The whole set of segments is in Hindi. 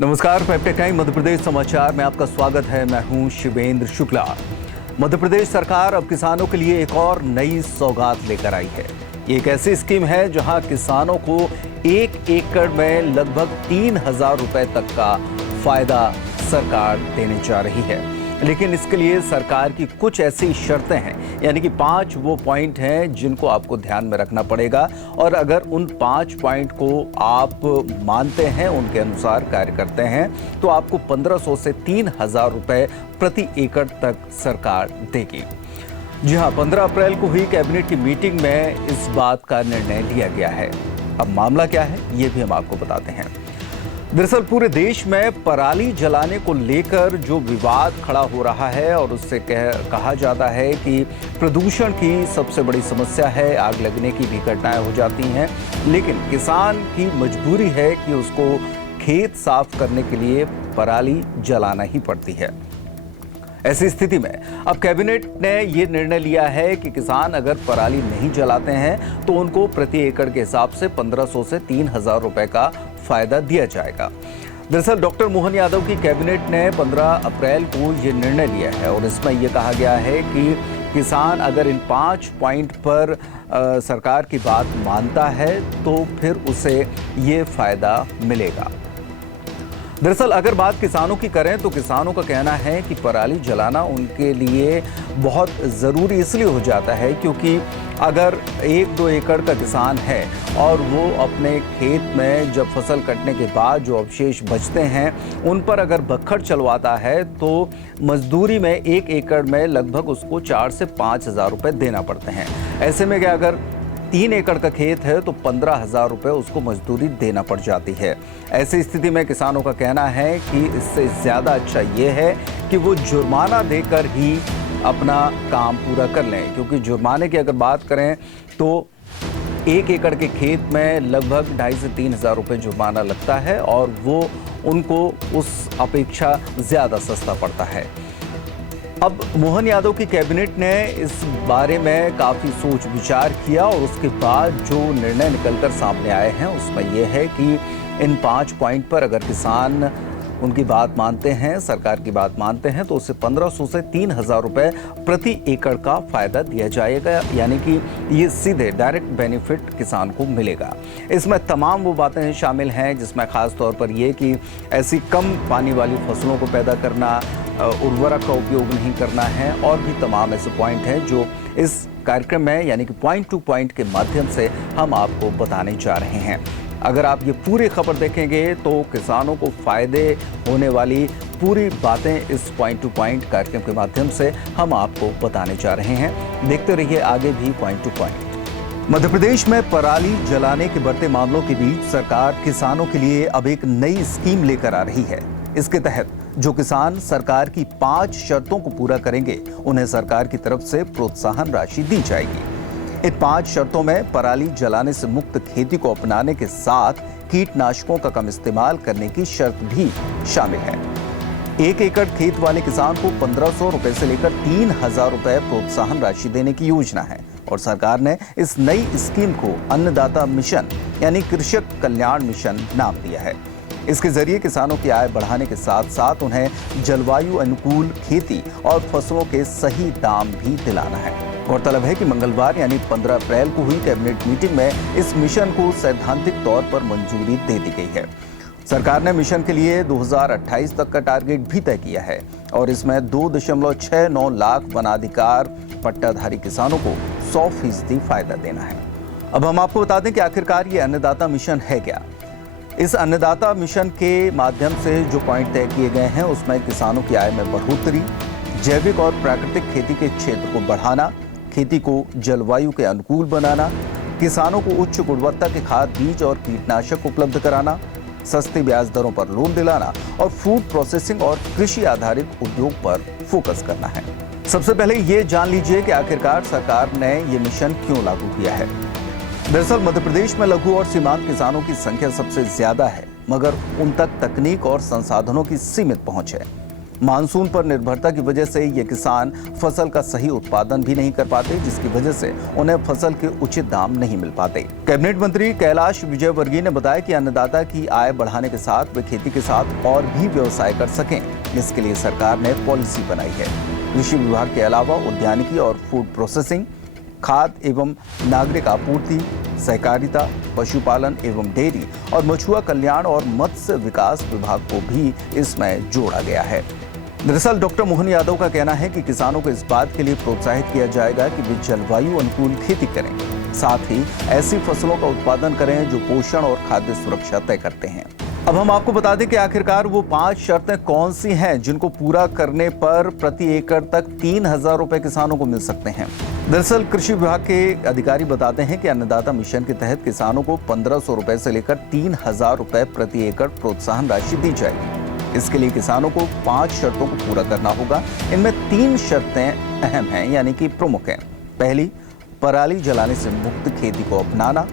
नमस्कार, पेप्टेक टाइम मध्य प्रदेश समाचार में आपका स्वागत है। मैं हूं शिवेंद्र शुक्ला। मध्य प्रदेश सरकार अब किसानों के लिए एक और नई सौगात लेकर आई है। ये एक ऐसी स्कीम है जहां किसानों को 1 एकड़ में लगभग 3,000 रुपए तक का फायदा सरकार देने जा रही है। लेकिन इसके लिए सरकार की कुछ ऐसी शर्तें हैं, यानी कि 5 वो पॉइंट हैं जिनको आपको ध्यान में रखना पड़ेगा। और अगर उन 5 पॉइंट को आप मानते हैं, उनके अनुसार कार्य करते हैं, तो आपको 1,500 से 3,000 रुपए प्रति एकड़ तक सरकार देगी। जी हाँ, 15 अप्रैल को हुई कैबिनेट की मीटिंग में इस बात का निर्णय लिया गया है। अब मामला क्या है, ये भी हम आपको बताते हैं। दरअसल पूरे देश में पराली जलाने को लेकर जो विवाद खड़ा हो रहा है और उससे कहा जाता है कि प्रदूषण की सबसे बड़ी समस्या है, आग लगने की भी घटनाएं हो जाती हैं। लेकिन किसान की मजबूरी है कि उसको खेत साफ करने के लिए पराली जलाना ही पड़ती है। ऐसी स्थिति में अब कैबिनेट ने ये निर्णय लिया है कि किसान अगर पराली नहीं जलाते हैं तो उनको प्रति एकड़ के हिसाब से 1,500 से 3,000 रुपए का फायदा दिया जाएगा। दरअसल डॉक्टर मोहन यादव की कैबिनेट ने 15 अप्रैल को ये निर्णय लिया है और इसमें यह कहा गया है कि किसान अगर इन 5 पॉइंट पर सरकार की बात मानता है तो फिर उसे ये फायदा मिलेगा। दरअसल अगर बात किसानों की करें तो किसानों का कहना है कि पराली जलाना उनके लिए बहुत ज़रूरी इसलिए हो जाता है क्योंकि अगर 1-2 एकड़ का किसान है और वो अपने खेत में जब फसल कटने के बाद जो अवशेष बचते हैं उन पर अगर बखर चलवाता है तो मजदूरी में 1 एकड़ में लगभग उसको 4 से 5,000 रुपये देना पड़ते हैं। ऐसे में क्या अगर 3 एकड़ का खेत है तो 15,000 रुपये उसको मजदूरी देना पड़ जाती है। ऐसी स्थिति में किसानों का कहना है कि इससे ज़्यादा अच्छा ये है कि वो जुर्माना देकर ही अपना काम पूरा कर लें, क्योंकि जुर्माने की अगर बात करें तो 1 एकड़ के खेत में लगभग 2,500 से 3,000 रुपये जुर्माना लगता है और वो उनको उस अपेक्षा ज़्यादा सस्ता पड़ता है। अब मोहन यादव की कैबिनेट ने इस बारे में काफ़ी सोच विचार किया और उसके बाद जो निर्णय निकलकर सामने आए हैं उसमें यह है कि इन 5 पॉइंट पर अगर किसान उनकी बात मानते हैं, सरकार की बात मानते हैं, तो उसे 1,500 से 3,000 रुपये प्रति एकड़ का फायदा दिया जाएगा, यानी कि ये सीधे डायरेक्ट बेनिफिट किसान को मिलेगा। इसमें तमाम वो बातें शामिल हैं जिसमें खास तौर पर ये कि ऐसी कम पानी वाली फसलों को पैदा करना, उर्वरक का उपयोग नहीं करना है और भी तमाम ऐसे पॉइंट हैं जो इस कार्यक्रम में यानी कि पॉइंट टू पॉइंट के माध्यम से हम आपको बताने जा रहे हैं। अगर आप ये पूरी खबर देखेंगे तो किसानों को फायदे होने वाली पूरी बातें इस पॉइंट टू पॉइंट कार्यक्रम के माध्यम से हम आपको बताने जा रहे हैं। देखते रहिए आगे भी point two point. Madhya Pradesh में पराली जलाने के बढ़ते मामलों के बीच सरकार किसानों के लिए अब एक नई स्कीम लेकर आ रही है। इसके तहत जो किसान सरकार की 5 शर्तों को पूरा करेंगे उन्हें सरकार की तरफ से प्रोत्साहन राशि दी जाएगी। इन 5 शर्तों में पराली जलाने से मुक्त खेती को अपनाने के साथ कीटनाशकों का कम इस्तेमाल करने की शर्त भी शामिल है। 1 एकड़ खेत वाले किसान को 1,500 रुपए से लेकर 3,000 रुपए प्रोत्साहन राशि देने की योजना है और सरकार ने इस नई स्कीम को अन्नदाता मिशन यानी कृषक कल्याण मिशन नाम दिया है। इसके जरिए किसानों की आय बढ़ाने के साथ साथ उन्हें जलवायु अनुकूल खेती और फसलों के सही दाम भी दिलाना है। गौरतलब है कि मंगलवार यानी 15 अप्रैल को हुई कैबिनेट मीटिंग में इस मिशन को सैद्धांतिक तौर पर मंजूरी दे दी गई है। सरकार ने मिशन के लिए 2028 तक का टारगेट भी तय किया है और इसमें 2.69 लाख वनाधिकार पट्टाधारी किसानों को 100% फायदा देना है। अब हम आपको बता दें कि आखिरकार ये अन्नदाता मिशन है क्या। इस अन्नदाता मिशन के माध्यम से जो पॉइंट तय किए गए हैं उसमें किसानों की आय में बढ़ोतरी, जैविक और प्राकृतिक खेती के क्षेत्र को बढ़ाना, खेती को जलवायु के अनुकूल बनाना, किसानों को उच्च गुणवत्ता के खाद बीज और कीटनाशक उपलब्ध कराना, सस्ती ब्याज दरों पर लोन दिलाना और फूड प्रोसेसिंग और कृषि आधारित उद्योग पर फोकस करना है। सबसे पहले ये जान लीजिए कि आखिरकार सरकार ने ये मिशन क्यों लागू किया है। दरअसल मध्य प्रदेश में लघु और सीमांत किसानों की संख्या सबसे ज्यादा है, मगर उन तक तकनीक और संसाधनों की सीमित पहुंच है। मानसून पर निर्भरता की वजह से ये किसान फसल का सही उत्पादन भी नहीं कर पाते, जिसकी वजह से उन्हें फसल के उचित दाम नहीं मिल पाते। कैबिनेट मंत्री कैलाश विजयवर्गीय ने बताया कि अन्नदाता की आय बढ़ाने के साथ वे खेती के साथ और भी व्यवसाय कर सकें। इसके लिए सरकार ने पॉलिसी बनाई है। कृषि विभाग के अलावा उद्यानिकी और फूड प्रोसेसिंग, खाद्य एवं नागरिक आपूर्ति, सहकारिता, पशुपालन एवं डेयरी और मछुआ कल्याण और मत्स्य विकास विभाग को भी इसमें जोड़ा गया है। दरअसल डॉक्टर मोहन यादव का कहना है कि किसानों को इस बात के लिए प्रोत्साहित किया जाएगा कि वे जलवायु अनुकूल खेती करें, साथ ही ऐसी फसलों का उत्पादन करें जो पोषण और खाद्य सुरक्षा तय करते हैं। अब हम आपको बता दें कि आखिरकार वो 5 शर्तें कौन सी हैं जिनको पूरा करने पर प्रति एकड़ तक 3,000 रुपए किसानों को मिल सकते हैं। दरअसल कृषि विभाग के अधिकारी बताते हैं कि अन्नदाता मिशन के तहत किसानों को 1,500 रुपए से लेकर 3,000 रुपए प्रति एकड़ प्रोत्साहन राशि दी जाएगी। इसके लिए किसानों को 5 शर्तों को पूरा करना होगा। इनमें 3 शर्तें अहम हैं, यानी कि प्रमुख हैं। पहली, पराली जलाने से मुक्त खेती को अपनाना।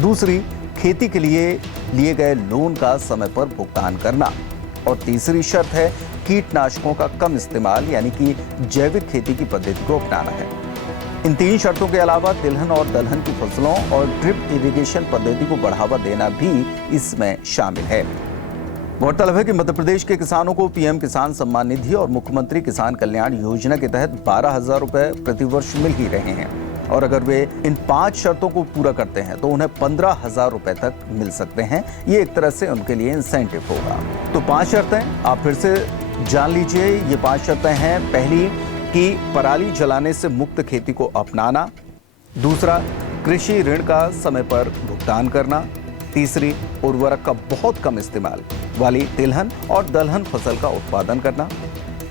दूसरी, खेती के लिए गए लोन का समय पर भुगतान करना। और तीसरी शर्त है कीटनाशकों का कम इस्तेमाल, यानी कि जैविक खेती की पद्धति को अपनाना है। इन 3 शर्तों के अलावा तिलहन और दलहन की फसलों और ड्रिप इरिगेशन पद्धति को बढ़ावा देना भी इसमें शामिल है। गौरतलब है कि मध्य प्रदेश के किसानों को पीएम किसान सम्मान निधि और मुख्यमंत्री किसान कल्याण योजना के तहत 12,000 रुपए प्रतिवर्ष मिल ही रहे हैं, और अगर वे इन 5 शर्तों को पूरा करते हैं तो उन्हें 15,000 रुपए तक मिल सकते हैं। ये एक तरह से उनके लिए इंसेंटिव होगा। तो 5 शर्तें आप फिर से जान लीजिए। ये 5 शर्तें हैं। पहली, कि पराली जलाने से मुक्त खेती को अपनाना। दूसरा, कृषि ऋण का समय पर भुगतान करना। तीसरी, उर्वरक का बहुत कम इस्तेमाल वाली तिलहन और दलहन फसल का उत्पादन करना।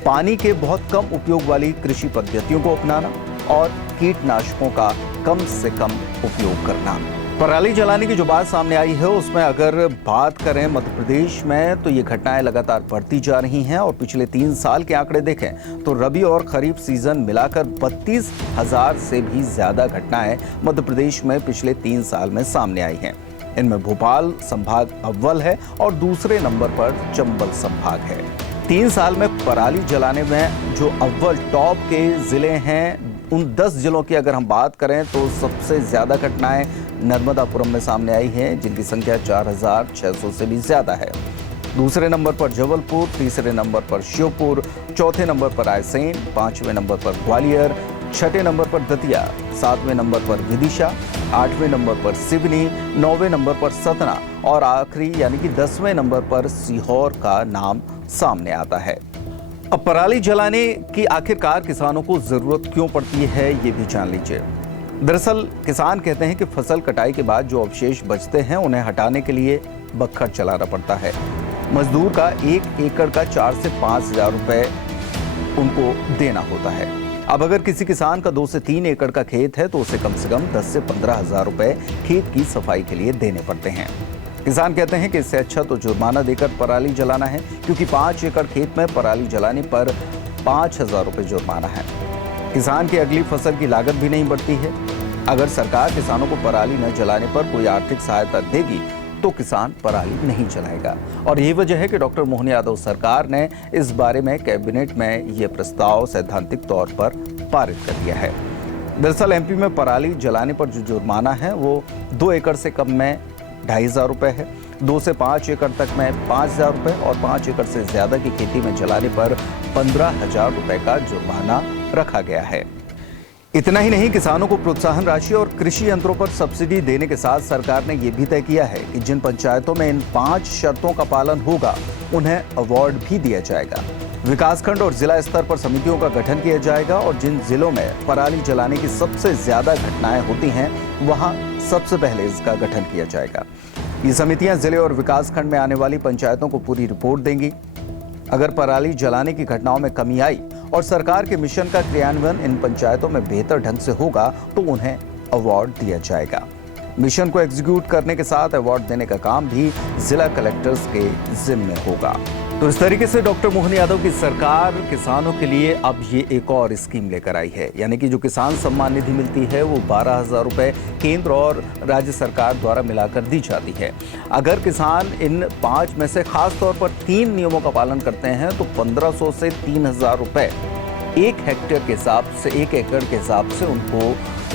पानी के बहुत कम उपयोग वाली कृषि पद्धतियों को अपनाना और कीटनाशकों का कम से कम उपयोग करना। पराली जलाने की जो बात सामने आई है, उसमें अगर बात करें मध्य प्रदेश में, तो ये घटनाएं लगातार बढ़ती जा रही हैं। और पिछले 3 साल के आंकड़े देखें तो रबी और खरीफ सीजन मिलाकर 32,000 से भी ज्यादा घटनाएं मध्य प्रदेश में पिछले 3 साल में सामने आई हैं। इनमें भोपाल संभाग अव्वल है और दूसरे नंबर पर चंबल संभाग है। 3 साल में पराली जलाने में जो अव्वल टॉप के जिले हैं, उन 10 जिलों की अगर हम बात करें तो सबसे ज्यादा घटनाएं नर्मदापुरम में सामने आई हैं, जिनकी संख्या 4,600 से भी ज्यादा है। दूसरे नंबर पर जबलपुर, तीसरे नंबर पर श्योपुर, चौथे नंबर पर रायसेन, 5वें नंबर पर ग्वालियर, 6ठे नंबर पर दतिया, 7वें नंबर पर विदिशा, 8वें नंबर पर सिवनी, 9वें नंबर पर सतना और आखिरी यानी कि 10वें नंबर पर सीहोर का नाम सामने आता है। अब पराली जलाने की आखिरकार किसानों को जरूरत क्यों पड़ती है, ये भी जान लीजिए। दरअसल किसान कहते हैं कि फसल कटाई के बाद जो अवशेष बचते हैं, उन्हें हटाने के लिए बखर चलाना पड़ता है। मजदूर का 1 एकड़ का 4 से 5,000 रुपए उनको देना होता है। अब अगर किसी किसान का 2 से 3 एकड़ का खेत है तो उसे कम से कम 10 से 15,000 रुपए खेत की सफाई के लिए देने पड़ते हैं। किसान कहते हैं कि इससे अच्छा तो जुर्माना देकर पराली जलाना है, क्योंकि 5 एकड़ खेत में पराली जलाने पर 5,000 रुपए जुर्माना है। किसान की अगली फसल की लागत भी नहीं बढ़ती है। अगर सरकार किसानों को पराली न जलाने पर कोई आर्थिक सहायता देगी तो किसान पराली नहीं जलाएगा। और यही वजह है कि डॉक्टर मोहन यादव सरकार ने इस बारे में कैबिनेट में ये प्रस्ताव सैद्धांतिक तौर पर पारित कर दिया है। दरअसल एमपी में पराली जलाने पर जो जुर्माना है वो 2 एकड़ से कम में 2,500 रुपए है, 2 से 5 एकड़ तक में 5,000 रुपए और 5 एकड़ से ज्यादा की खेती में जलाने पर 15,000 रुपए का जुर्माना रखा गया है। इतना ही नहीं, किसानों को प्रोत्साहन राशि और कृषि यंत्रों पर सब्सिडी देने के साथ सरकार ने यह भी तय किया है कि जिन पंचायतों में इन 5 शर्तों का पालन होगा उन्हें अवार्ड भी दिया जाएगा। विकासखंड और जिला स्तर पर समितियों का गठन किया जाएगा और जिन जिलों में पराली जलाने की सबसे ज्यादा घटनाएं होती हैं, वहां सबसे पहले इसका गठन किया जाएगा। ये समितियां जिले और विकासखंड में आने वाली पंचायतों को पूरी रिपोर्ट देंगी। अगर पराली जलाने की घटनाओं में कमी आई और सरकार के मिशन का क्रियान्वयन इन पंचायतों में बेहतर ढंग से होगा तो उन्हें अवार्ड दिया जाएगा। मिशन को एग्जीक्यूट करने के साथ अवार्ड देने का काम भी जिला कलेक्टर्स के जिम्मे होगा। तो इस तरीके से डॉक्टर मोहन यादव की सरकार किसानों के लिए अब ये एक और स्कीम लेकर आई है, यानी कि जो किसान सम्मान निधि मिलती है वो 12,000 रुपए केंद्र और राज्य सरकार द्वारा मिलाकर दी जाती है। अगर किसान इन 5 में से खास तौर पर 3 नियमों का पालन करते हैं तो 1,500 से 3,000 रुपए 1 हेक्टेयर के हिसाब से, 1 एकड़ के हिसाब से उनको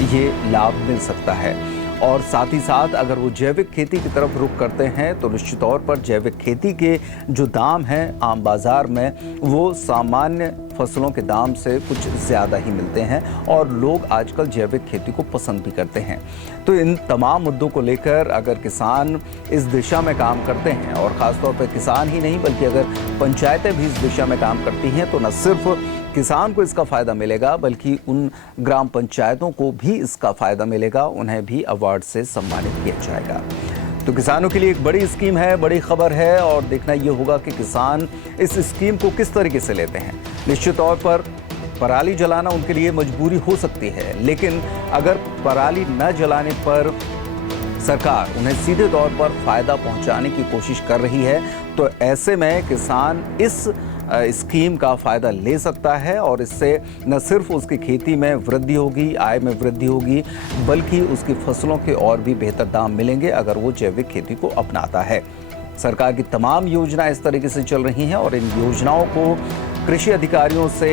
ये लाभ मिल सकता है। और साथ ही साथ अगर वो जैविक खेती की तरफ रुख करते हैं तो निश्चित तौर पर जैविक खेती के जो दाम हैं आम बाज़ार में वो सामान्य फसलों के दाम से कुछ ज़्यादा ही मिलते हैं और लोग आजकल जैविक खेती को पसंद भी करते हैं। तो इन तमाम मुद्दों को लेकर अगर किसान इस दिशा में काम करते हैं और ख़ासतौर पर किसान ही नहीं बल्कि अगर पंचायतें भी इस दिशा में काम करती हैं तो न सिर्फ किसान को इसका फ़ायदा मिलेगा बल्कि उन ग्राम पंचायतों को भी इसका फ़ायदा मिलेगा, उन्हें भी अवार्ड से सम्मानित किया जाएगा। तो किसानों के लिए एक बड़ी स्कीम है, बड़ी खबर है और देखना ये होगा कि किसान इस स्कीम को किस तरीके से लेते हैं। निश्चित तौर पर पराली जलाना उनके लिए मजबूरी हो सकती है, लेकिन अगर पराली न जलाने पर सरकार उन्हें सीधे तौर पर फ़ायदा पहुंचाने की कोशिश कर रही है तो ऐसे में किसान इस स्कीम का फ़ायदा ले सकता है और इससे न सिर्फ उसकी खेती में वृद्धि होगी, आय में वृद्धि होगी, बल्कि उसकी फसलों के और भी बेहतर दाम मिलेंगे अगर वो जैविक खेती को अपनाता है। सरकार की तमाम योजनाएं इस तरीके से चल रही हैं और इन योजनाओं को कृषि अधिकारियों से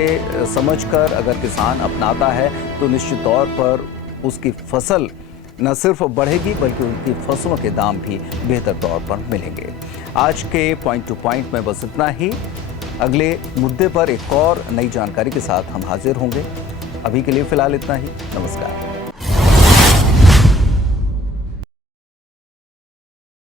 समझकर अगर किसान अपनाता है तो निश्चित तौर पर उसकी फसल न सिर्फ बढ़ेगी बल्कि उनकी फसलों के दाम भी बेहतर तौर पर मिलेंगे। आज के पॉइंट टू पॉइंट में बस इतना ही। अगले मुद्दे पर एक और नई जानकारी के साथ हम हाजिर होंगे। अभी के लिए फिलहाल इतना ही। नमस्कार।